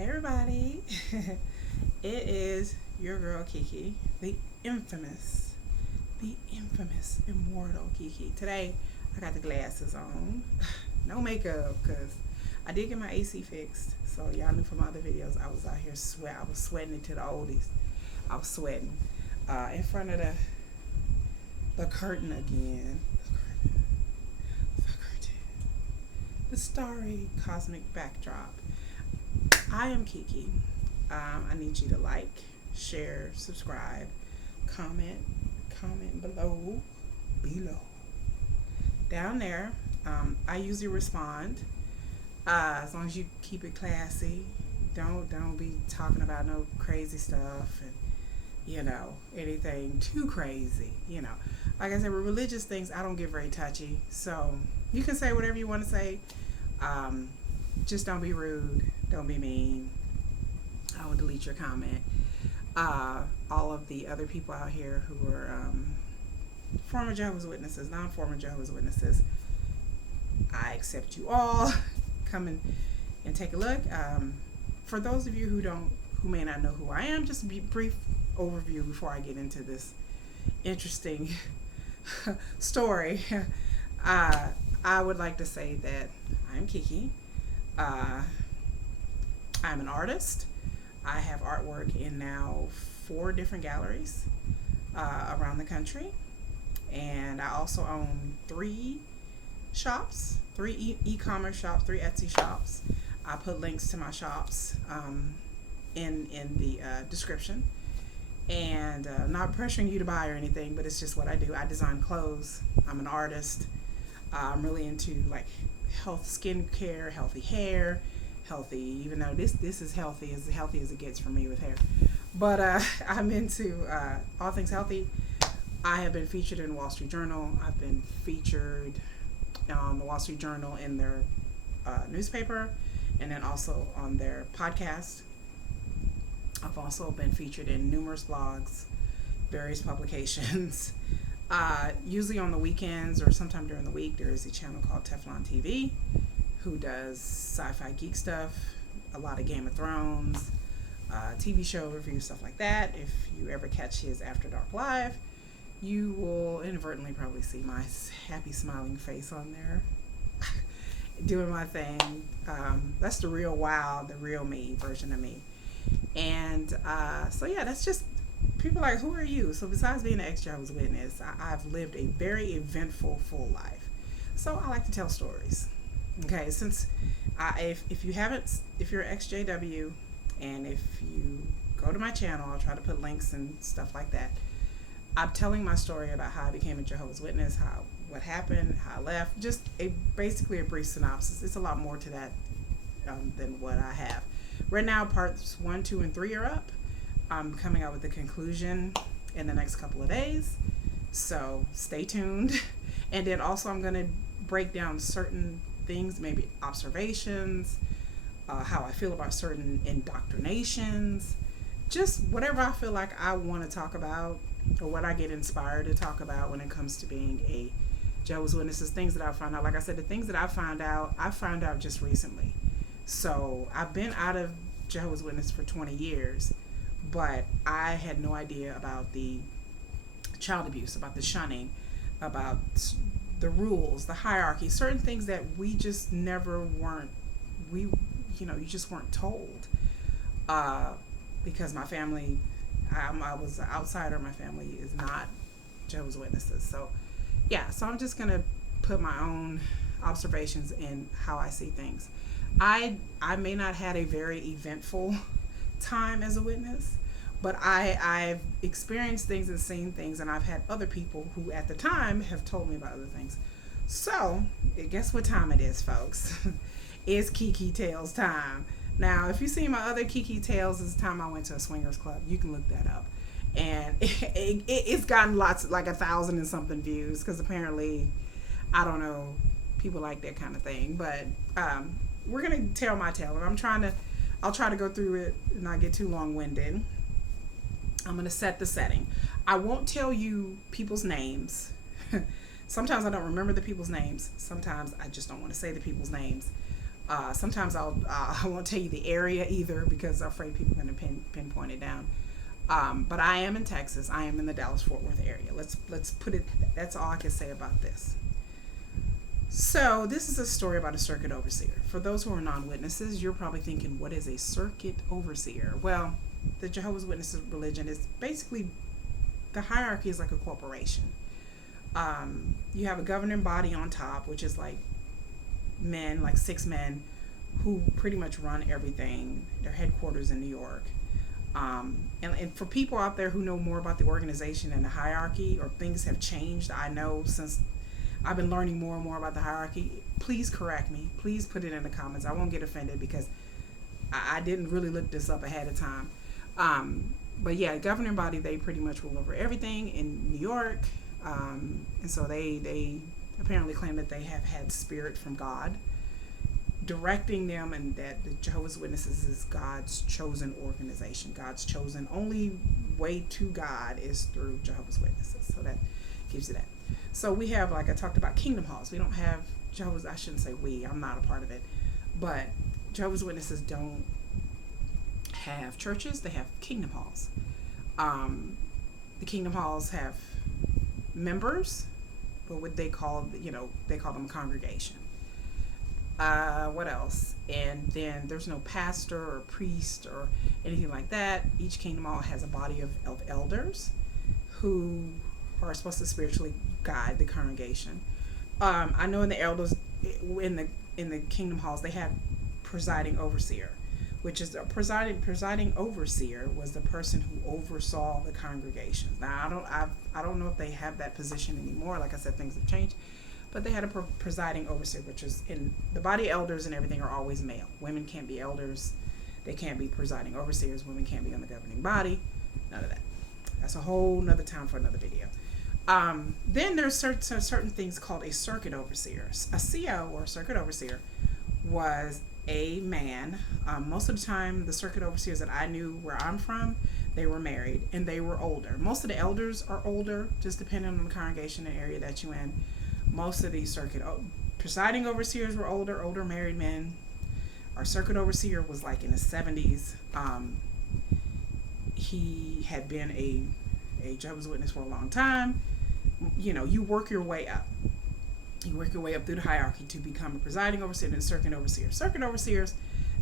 Hey everybody, it is your girl Kiki, the infamous, immortal Kiki. Today I got the glasses on, no makeup because I did get my AC fixed. So y'all knew from my other videos I was out here I was sweating it to the oldies. I was sweating in front of the curtain again. The curtain, the starry cosmic backdrop. I am Kiki. I need you to like, share, subscribe, comment, below, down there. I usually respond as long as you keep it classy. Don't be talking about no crazy stuff and anything too crazy. Like I said, with religious things, I don't get very touchy. So you can say whatever you want to say. Just don't be rude. Don't be mean. I will delete your comment. All of the other people out here who are former Jehovah's Witnesses, non-former Jehovah's Witnesses, I accept you all. Come and take a look. For those of you who may not know who I am, just a brief overview before I get into this interesting story. I would like to say that I'm Kiki. I'm an artist. I have artwork in now 4 different galleries around the country. And I also own 3 shops, 3 e-commerce shops, 3 Etsy shops. I put links to my shops in the description. And not pressuring you to buy or anything, but it's just what I do. I design clothes. I'm an artist. I'm really into like health, skincare, healthy hair, healthy, even though this is healthy as it gets for me with hair. But I'm into all things healthy. I have been featured in Wall Street Journal. I've been featured on the Wall Street Journal in their newspaper, and then also on their podcast. I've also been featured in numerous blogs, various publications. Usually on the weekends or sometime during the week, there is a channel called Teflon TV who does sci-fi geek stuff, a lot of Game of Thrones, TV show reviews, stuff like that. If you ever catch his After Dark Live, you will inadvertently probably see my happy smiling face on there doing my thing. That's the real the real me version of me. And so yeah, that's just people like, who are you? So besides being an exjw witness, I've lived a very eventful, full life. So I like to tell stories. Okay, since if you're XJW, and if you go to my channel, I'll try to put links and stuff like that. I'm telling my story about how I became a Jehovah's Witness, what happened, how I left, just basically a brief synopsis. It's a lot more to that than what I have. Right now, parts 1, 2, and 3 are up. I'm coming out with the conclusion in the next couple of days, so stay tuned. And then also I'm going to break down certain things, maybe observations, how I feel about certain indoctrinations, just whatever I feel like I want to talk about or what I get inspired to talk about when it comes to being a Jehovah's Witness. Things that I found out, like I said, the things that I found out just recently. So I've been out of Jehovah's Witness for 20 years, but I had no idea about the child abuse, about the shunning, about the rules, the hierarchy, certain things that we just never you just weren't told. Because my family, I was an outsider. My family is not Jehovah's Witnesses. So I'm just going to put my own observations in how I see things. I may not had a very eventful time as a witness, but I've experienced things and seen things, and I've had other people who at the time have told me about other things. So guess what time it is, folks? It's Kiki Tales time. Now, if you see my other Kiki Tales, it's the time I went to a swingers club. You can look that up. And it's gotten lots, like 1,000 and something views, because apparently, I don't know, people like that kind of thing. But we're going to tell my tale. And I'll try to go through it and not get too long-winded. I'm going to set the setting. I won't tell you people's names. Sometimes I don't remember the people's names. Sometimes I just don't want to say the people's names. Sometimes I won't tell you the area either because I'm afraid people are going to pinpoint it down. But I am in Texas. I am in the Dallas Fort Worth area. Let's put it. That's all I can say about this. So this is a story about a circuit overseer. For those who are non-witnesses, you're probably thinking, what is a circuit overseer? Well, the Jehovah's Witnesses religion is basically, the hierarchy is like a corporation. You have a governing body on top, which is like men, like 6 men, who pretty much run everything. Their headquarters in New York. And for people out there who know more about the organization and the hierarchy, or things have changed, I know since I've been learning more and more about the hierarchy, please correct me. Please put it in the comments. I won't get offended because I didn't really look this up ahead of time. But yeah, governing body, they pretty much rule over everything in New York. And so they apparently claim that they have had spirit from God directing them, and that the Jehovah's Witnesses is God's chosen organization. God's chosen only way to God is through Jehovah's Witnesses. So that gives you that. So we have, like I talked about, kingdom halls. We don't have Jehovah's, I shouldn't say we, I'm not a part of it, but Jehovah's Witnesses don't have churches, they have kingdom halls. The kingdom halls have members, but what they call, they call them a congregation. What else? And then there's no pastor or priest or anything like that. Each kingdom hall has a body of elders who are supposed to spiritually guide the congregation. I know in the elders, in the kingdom halls, they have presiding overseer, which is a presiding overseer was the person who oversaw the congregations. Now I don't know if they have that position anymore. Like I said, things have changed. But they had a presiding overseer, which is in the body. Elders and everything are always male. Women can't be elders. They can't be presiding overseers. Women can't be on the governing body. None of that. That's a whole nother time for another video. Then there's certain things called a circuit overseer. A CO, or circuit overseer, was a man. Most of the time, the circuit overseers that I knew where I'm from, they were married and they were older. Most of the elders are older, just depending on the congregation and area that you're in. Most of these presiding overseers were older married men. Our circuit overseer was like in his 70s. He had been a Jehovah's Witness for a long time. You work your way up. You work your way up through the hierarchy to become a presiding overseer and a circuit overseer. Circuit overseers,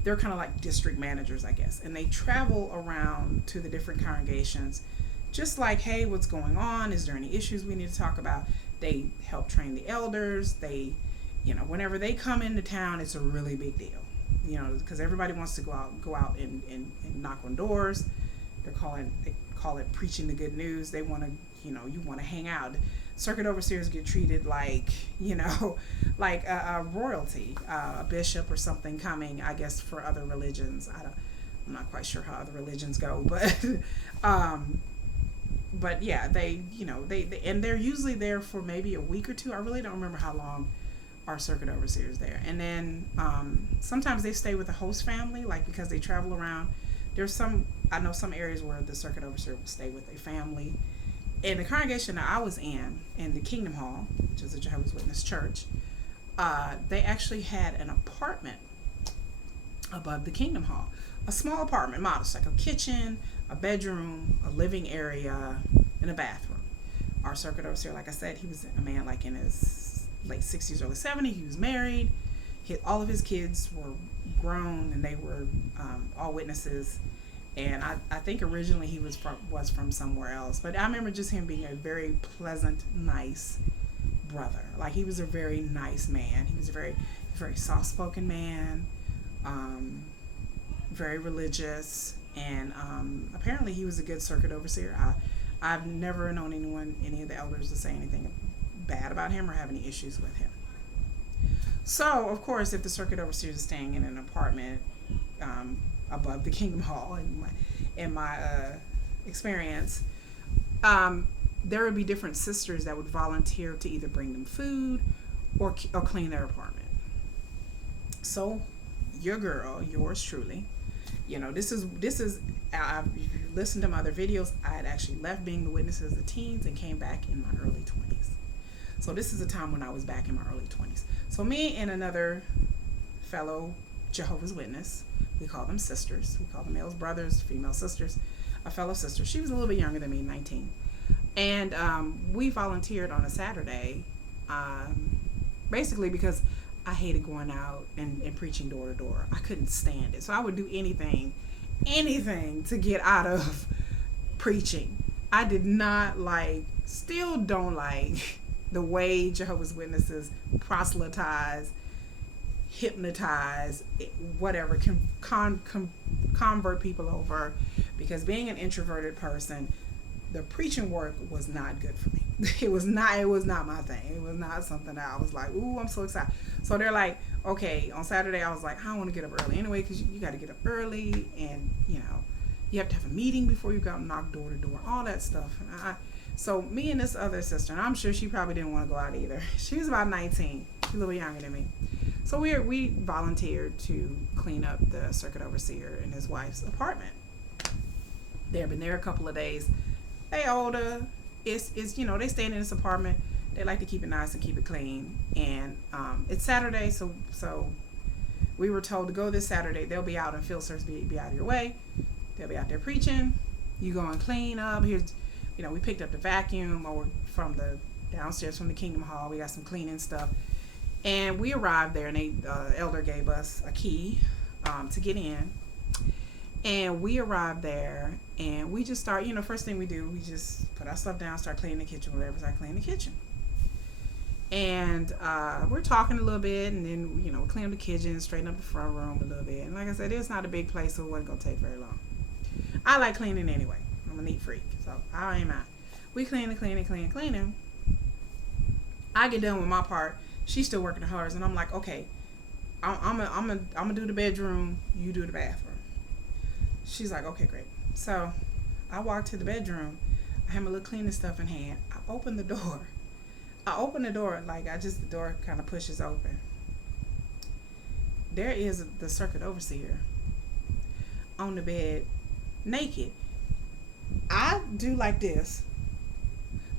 they're kind of like district managers, I guess. And they travel around to the different congregations, just like, hey, what's going on? Is there any issues we need to talk about? They help train the elders. They, whenever they come into town, it's a really big deal, because everybody wants to go out and knock on doors. They call it preaching the good news. They want to, you want to hang out. Circuit overseers get treated like, like a royalty, a bishop or something coming, I guess, for other religions. I'm not quite sure how other religions go, but yeah, they and they're usually there for maybe a week or two. I really don't remember how long our circuit overseer is there. And then sometimes they stay with the host family, like, because they travel around. I know some areas where the circuit overseer will stay with a family. In the congregation that I was in the Kingdom Hall, which is a Jehovah's Witness church, they actually had an apartment above the Kingdom Hall. A small apartment, modest, like a kitchen, a bedroom, a living area, and a bathroom. Our circuit overseer, like I said, he was a man like in his late 60s, early 70s. He was married. All of his kids were grown, and they were all witnesses. And I think originally he was from somewhere else. But I remember just him being a very pleasant, nice brother. Like, he was a very nice man. He was a very, very soft-spoken man, very religious, and apparently he was a good circuit overseer. I've never known any of the elders to say anything bad about him or have any issues with him. So, of course, if the circuit overseer is staying in an apartment above the Kingdom Hall, in my experience, there would be different sisters that would volunteer to either bring them food or clean their apartment. So, your girl, yours truly, this is. If you listen to my other videos, I had actually left being the witness as a teens and came back in my early 20s. So this is a time when I was back in my early 20s. So me and another fellow Jehovah's Witness. We call them sisters. We call the males brothers, female sisters, a fellow sister. She was a little bit younger than me, 19. And we volunteered on a Saturday, basically because I hated going out and preaching door to door. I couldn't stand it. So I would do anything to get out of preaching. I did not like, still don't like the way Jehovah's Witnesses proselytize, hypnotize, whatever, convert people over. Because being an introverted person, the preaching work was not good for me. It was not my thing. It was not something that I was like, ooh, I'm so excited. So they're like, okay, on Saturday I was like, I don't want to get up early anyway, because you got to get up early, and you have to have a meeting before you go out and knock door to door, all that stuff. So me and this other sister, and I'm sure she probably didn't want to go out either. She was about 19. She's a little younger than me. So we volunteered to clean up the circuit overseer and his wife's apartment. They've been there a couple of days. They older. It's they staying in this apartment. They like to keep it nice and keep it clean. And it's Saturday, so we were told to go this Saturday. They'll be out in field service, be out of your way. They'll be out there preaching. You go and clean up. Here's, we picked up the vacuum from the downstairs from the Kingdom Hall. We got some cleaning stuff. And we arrived there, and the elder gave us a key to get in. And we arrived there, and we just start, first thing we do, we just put our stuff down, start cleaning the kitchen, start cleaning the kitchen. And we're talking a little bit, and then, we clean up the kitchen, straighten up the front room a little bit. And like I said, it's not a big place, so it wasn't going to take very long. I like cleaning anyway. I'm a neat freak, so I ain't mind. We cleaning. I get done with my part. She's still working on hers, and I'm like, okay, I'm gonna do the bedroom, you do the bathroom. She's like, okay, great. So I walk to the bedroom. I have my little cleaning stuff in hand. I open the door, like the door kind of pushes open. There is the circuit overseer on the bed, naked. I do like this.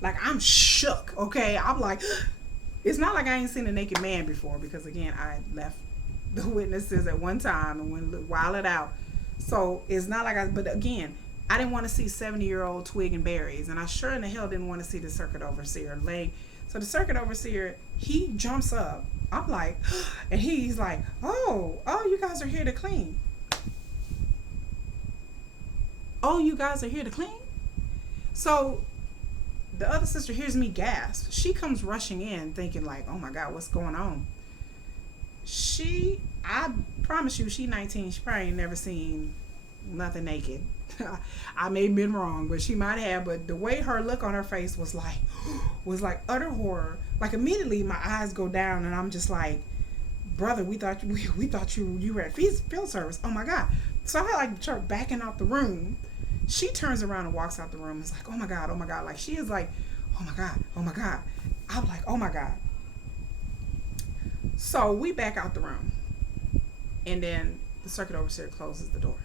Like, I'm shook, okay? I'm like, it's not like I ain't seen a naked man before, because again, I left the witnesses at one time and went wild it out. So it's not like but again, I didn't want to see 70-year-old Twig and Berries, and I sure in the hell didn't want to see the circuit overseer laying. So the circuit overseer, he jumps up. I'm like, and he's like, oh, you guys are here to clean. Oh, you guys are here to clean? So the other sister hears me gasp. She comes rushing in thinking like, oh my God, what's going on? I promise you, she 19. She probably ain't never seen nothing naked. I may have been wrong, but she might have. But the way her look on her face was like utter horror. Like immediately my eyes go down, and I'm just like, brother, we thought you were at field service. Oh my God. So I like start backing out the room. She turns around and walks out the room. It's like, oh my God. Like she is like, oh my God. I'm like, oh my God. So we back out the room, and then the circuit overseer closes the door.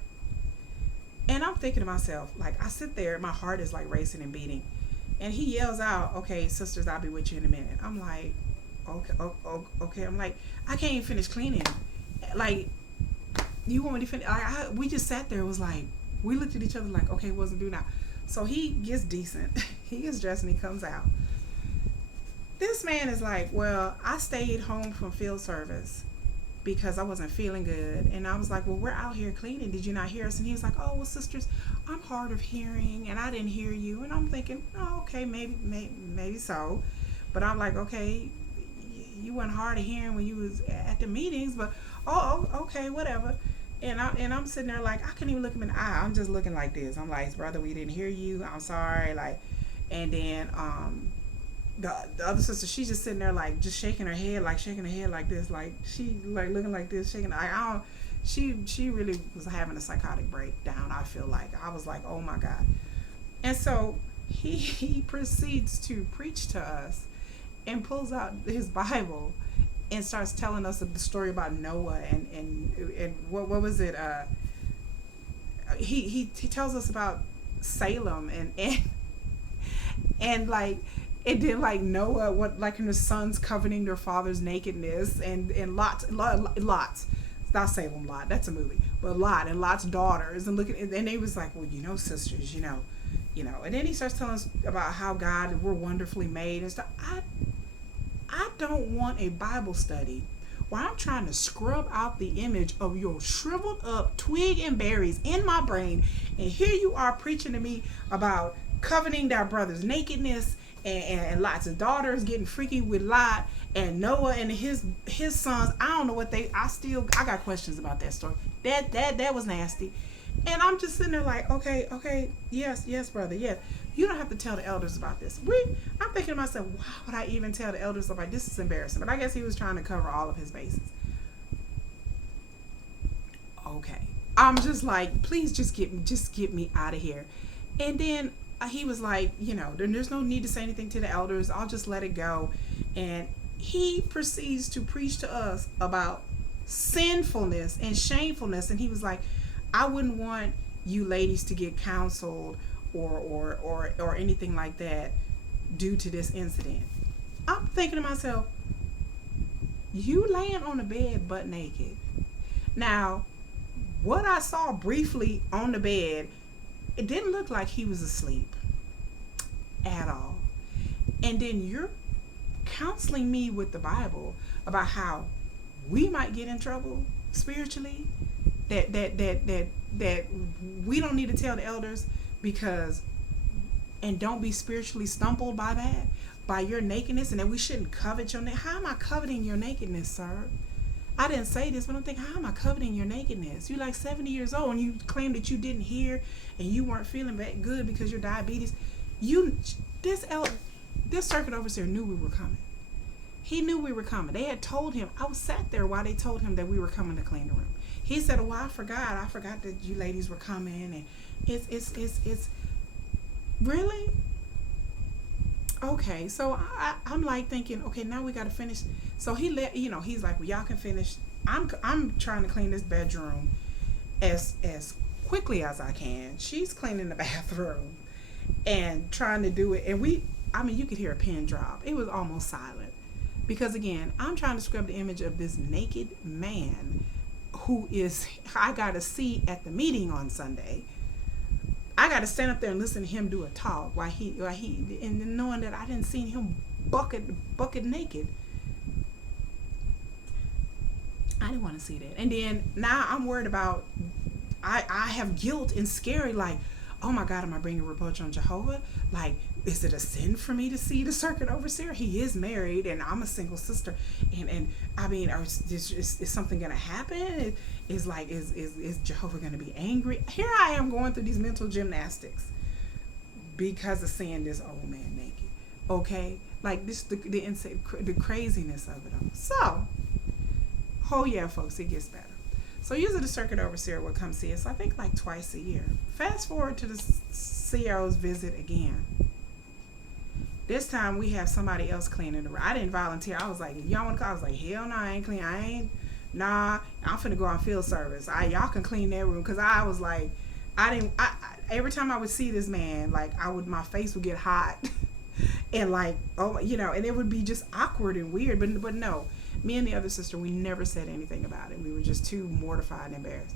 And I'm thinking to myself, like, I sit there, my heart is like racing and beating, and he yells out, okay, sisters, I'll be with you in a minute. I'm like, okay. I'm like, I can't even finish cleaning. Like, you want me to finish? We just sat there. It was like, we looked at each other like, okay, what's to do now? So he gets decent. He gets dressed and he comes out. This man is like, well, I stayed home from field service because I wasn't feeling good. And I was like, well, we're out here cleaning. Did you not hear us? And he was like, oh, well, sisters, I'm hard of hearing and I didn't hear you. And I'm thinking, oh, okay, maybe so. But I'm like, okay, you weren't hard of hearing when you was at the meetings, but okay, whatever. And I'm sitting there like, I couldn't even look him in the eye. I'm just looking like this. I'm like, brother, we didn't hear you. I'm sorry. Like, and then the other sister, she's just sitting there like just shaking her head like this, like she like looking like this, shaking. She really was having a psychotic breakdown. I feel like I was like, oh my God. And so he proceeds to preach to us and pulls out his Bible and starts telling us the story about Noah and what was it? He tells us about Salem and like And then like Noah, what like his sons coveting their father's nakedness, and Lots, not Salem Lot, that's a movie, but Lot and Lot's daughters, and looking, and they was like, well, sisters, and then he starts telling us about how God, we're wonderfully made and stuff. I don't want a Bible study where I'm trying to scrub out the image of your shriveled up twig and berries in my brain, and here you are preaching to me about coveting thy brother's nakedness, and lots of daughters getting freaky with Lot, and Noah and his sons. I don't know what I got questions about that story. That was nasty. And I'm just sitting there like, okay, yes, brother, yes. You don't have to tell the elders about this. I'm thinking to myself, why would I even tell the elders about this? Is embarrassing. But I guess he was trying to cover all of his bases. Okay. I'm just like, please just get me out of here. And then he was like, there's no need to say anything to the elders. I'll just let it go. And he proceeds to preach to us about sinfulness and shamefulness. And he was like, I wouldn't want you ladies to get counseled or anything like that due to this incident. I'm thinking to myself, you laying on the bed butt naked. Now, what I saw briefly on the bed, it didn't look like he was asleep at all. And then you're counseling me with the Bible about how we might get in trouble spiritually, that we don't need to tell the elders, and don't be spiritually stumbled by your nakedness, and that we shouldn't covet your nakedness. How am I coveting your nakedness, sir? I didn't say this, but I'm thinking, how am I coveting your nakedness? You're like 70 years old and you claim that you didn't hear and you weren't feeling that good because your diabetes. This circuit overseer knew we were coming. He knew we were coming. They had told him. I was sat there while they told him that we were coming to clean the room. He said, "Oh, I forgot that you ladies were coming." And it's really okay. So I'm like thinking, okay, now we got to finish. So he's like, well, y'all can finish. I'm trying to clean this bedroom as quickly as I can. She's cleaning the bathroom and trying to do it. And you could hear a pin drop. It was almost silent. Because again, I'm trying to scrub the image of this naked man who I got to see at the meeting on Sunday. I got to stand up there and listen to him do a talk while he and knowing that I didn't see him bucket naked. I didn't want to see that. And then now I'm worried about, I have guilt and scary, like, oh my God, am I bringing reproach on Jehovah? Like, is it a sin for me to see the circuit overseer? He is married and I'm a single sister. And is something going to happen? Is Jehovah going to be angry? Here I am going through these mental gymnastics because of seeing this old man naked. Okay? Like this, the craziness of it all. So, oh yeah, folks, it gets better. So usually the circuit overseer would come see us, I think like twice a year. Fast forward to the CO's visit again. This time we have somebody else cleaning the room. I didn't volunteer. I was like, y'all want to call? I was like, hell no, I ain't clean. I'm finna go on field service. Y'all can clean that room. Cause I was like, every time I would see this man, like my face would get hot. And like, and it would be just awkward and weird. But no. Me and the other sister, we never said anything about it. We were just too mortified and embarrassed.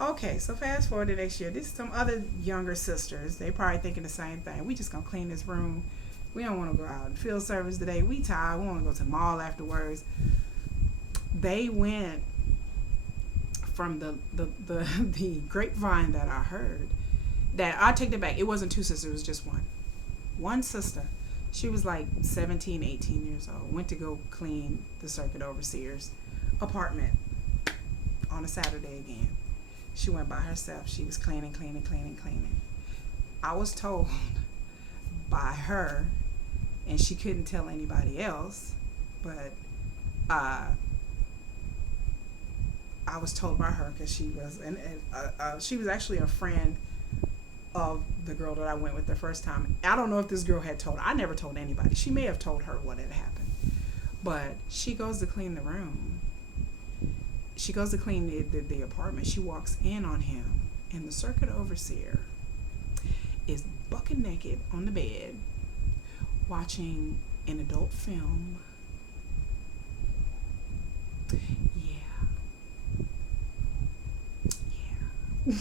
Okay, so fast forward to next year. This is some other younger sisters. They probably thinking the same thing. We just gonna clean this room. We don't want to go out and field service today. We tired. We want to go to the mall afterwards. They went from the grapevine that I heard. That I take that back. It wasn't two sisters. It was just one. One sister. She was like 17, 18 years old. Went to go clean the circuit overseer's apartment on a Saturday again. She went by herself. She was cleaning. I was told by her, and she couldn't tell anybody else, but I was told by her because she was actually a friend of the girl that I went with the first time. I don't know if this girl had told. I never told anybody. She may have told her what had happened. But she goes to clean the room. She goes to clean the apartment. She walks in on him, and the circuit overseer is bucket naked on the bed watching an adult film. Yeah. Yeah.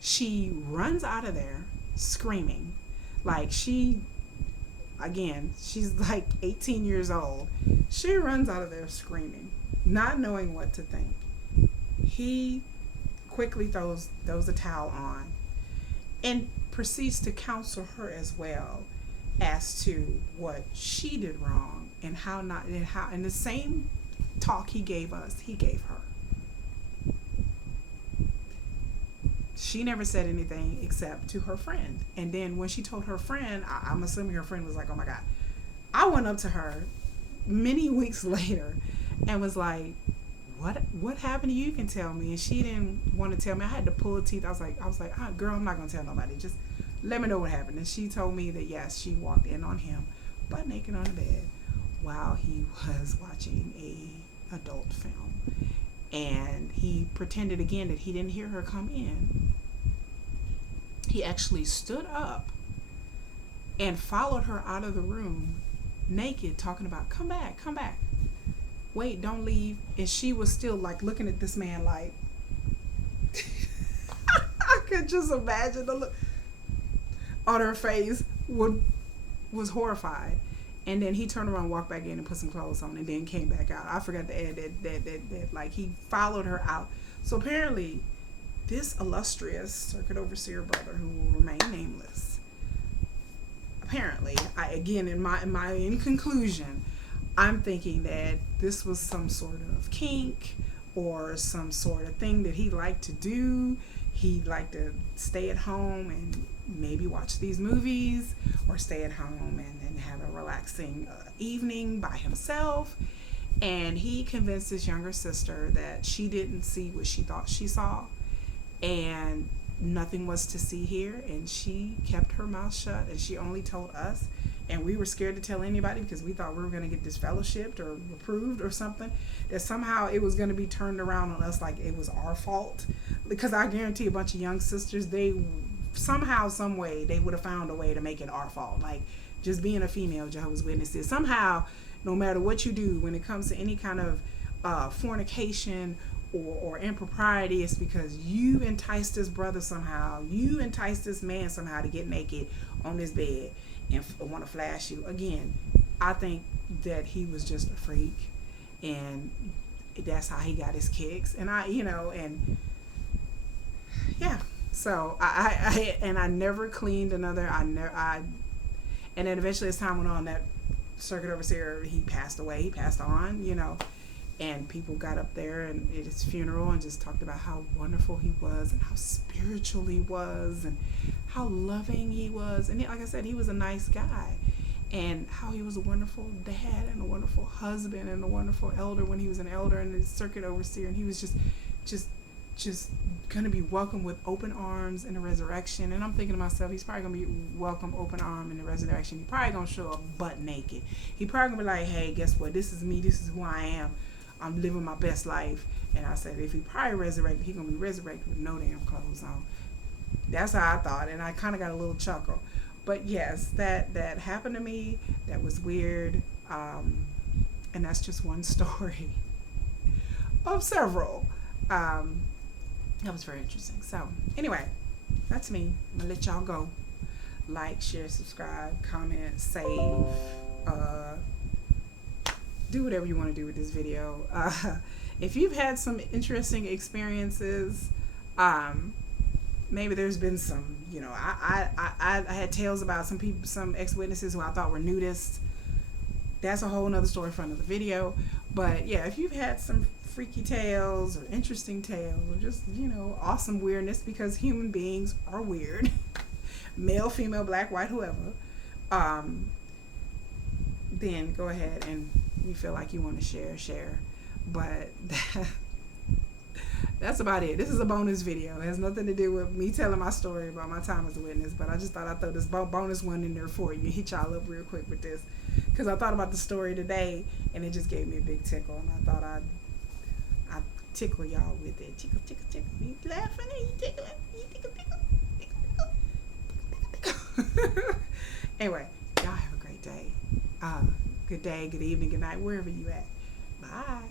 She runs out of there screaming. Like she's like 18 years old. She runs out of there screaming, not knowing what to think. He quickly throws a towel on and proceeds to counsel her as well as to what she did wrong and how not and how and the same talk he gave us, he gave her. She never said anything except to her friend. And then when she told her friend, I'm assuming her friend was like, oh my God. I went up to her many weeks later and was like, what happened to you? You can tell me. And she didn't want to tell me. I had to pull her teeth. I was like, girl, I'm not going to tell nobody. Just let me know what happened. And she told me that, yes, she walked in on him butt naked on the bed while he was watching a adult film. And he pretended again that he didn't hear her come in. He actually stood up and followed her out of the room naked, talking about, come back, wait, don't leave. And she was still like looking at this man like I could just imagine the look on her face was horrified. And then he turned around, walked back in and put some clothes on and then came back out. I forgot to add that like he followed her out. So apparently this illustrious circuit overseer brother, who will remain nameless, apparently, in conclusion, I'm thinking that this was some sort of kink or some sort of thing that he liked to do. He'd like to stay at home and maybe watch these movies or stay at home and have a relaxing evening by himself. And he convinced his younger sister that she didn't see what she thought she saw and nothing was to see here. And she kept her mouth shut and she only told us. And we were scared to tell anybody because we thought we were going to get disfellowshipped or reproved or something. That somehow it was going to be turned around on us like it was our fault. Because I guarantee a bunch of young sisters, they somehow, some way, they would have found a way to make it our fault. Like just being a female Jehovah's Witness is somehow, no matter what you do, when it comes to any kind of fornication or impropriety, it's because you enticed this brother somehow. You enticed this man somehow to get naked on this bed and want to flash you. Again, I think that he was just a freak and that's how he got his kicks. And so I never cleaned another. And then eventually as time went on, that circuit overseer, he passed away. He passed on, and people got up there and at his funeral and just talked about how wonderful he was and how spiritual he was and how loving he was. And like I said, he was a nice guy and how he was a wonderful dad and a wonderful husband and a wonderful elder when he was an elder and a circuit overseer. And he was just going to be welcomed with open arms in the resurrection. And I'm thinking to myself, he's probably going to be welcome open arm in the resurrection. He's probably going to show up butt naked. He probably going to be like, hey, guess what? This is me. This is who I am. I'm living my best life. And I said, if he probably resurrected, he's going to be resurrected with no damn clothes on. That's how I thought. And I kind of got a little chuckle. But yes, that happened to me. That was weird. And that's just one story of several. That was very interesting. So anyway, that's me. I'm going to let y'all go. Like, share, subscribe, comment, save, do whatever you want to do with this video. If you've had some interesting experiences, maybe there's been some, I had tales about some people, some ex-witnesses who I thought were nudists. That's a whole nother story for another video. But yeah, if you've had some freaky tales or interesting tales or just, awesome weirdness, because human beings are weird, male, female, black, white, whoever, then go ahead and you feel like you want to share. But that's about it. This is a bonus video. It has nothing to do with me telling my story about my time as a witness, but I just thought I'd throw this bonus one in there for you. Hit y'all up real quick with this because I thought about the story today and it just gave me a big tickle, and I thought I'd tickle y'all with it. Tickle. You laughing and you tickling. You tickle. Anyway, y'all have a great Good day, good evening, good night, wherever you at. Bye.